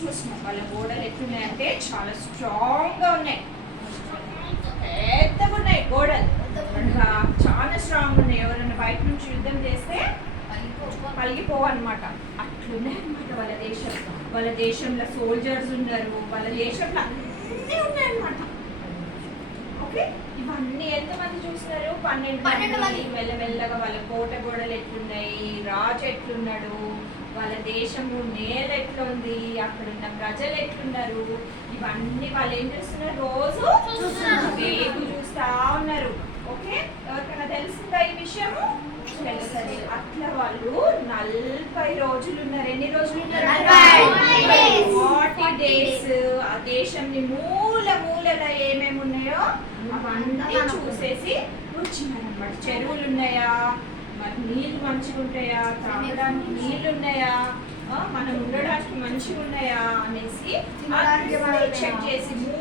చూసినాం వాళ్ళ గోడలు ఎట్లున్నాయంటే చాలా స్ట్రాంగ్ గా ఉన్నాయి, పెద్దగా ఉన్నాయి గోడలు, చాలా స్ట్రాంగ్ ఉన్నాయి. ఎవరైనా బయట నుంచి యుద్ధం చేస్తే పలిగిపోవన్నమాట. అట్లున్నాయి అనమాట వాళ్ళ దేశంలో సోల్జర్స్ ఉన్నారు, వాళ్ళ దేశంలో అన్నీ ఉన్నాయన్నమాట. ఓకే, ఇవన్నీ ఎంతమంది చూస్తున్నారు? 12 మంది. మెల్లమెల్లగా వాళ్ళ కోట గోడలు ఎట్లున్నాయి, రాజు ఎట్లున్నాడు, వాళ్ళ దేశము నేల ఎట్లుంది, అక్కడున్న ప్రజలు ఎట్లున్నారు, ఇవన్నీ వాళ్ళు ఏం చేస్తున్నారు? రోజు వేగు చూస్తా ఉన్నారు. ఓకే, ఎవరికైనా తెలిసిందా ఈ విషయము? తెలుసది. అట్లా వాళ్ళు 40 రోజులు ఉన్నారు. ఎన్ని రోజులు ఉన్నారు? 40 days. ఆ దేశంని మూల మూలల ఏమేమి ఉన్నాయో అవన్నీ చూసేసి వచ్చినారన్నమాట. చెరువులు ఉన్నాయా, మరి నీళ్ళు మంచిగా ఉంటాయా, తాగడానికి నీళ్ళు ఉన్నాయా, మనం ఉండడానికి మంచిగా ఉన్నాయా అనేసి చెక్ చేసి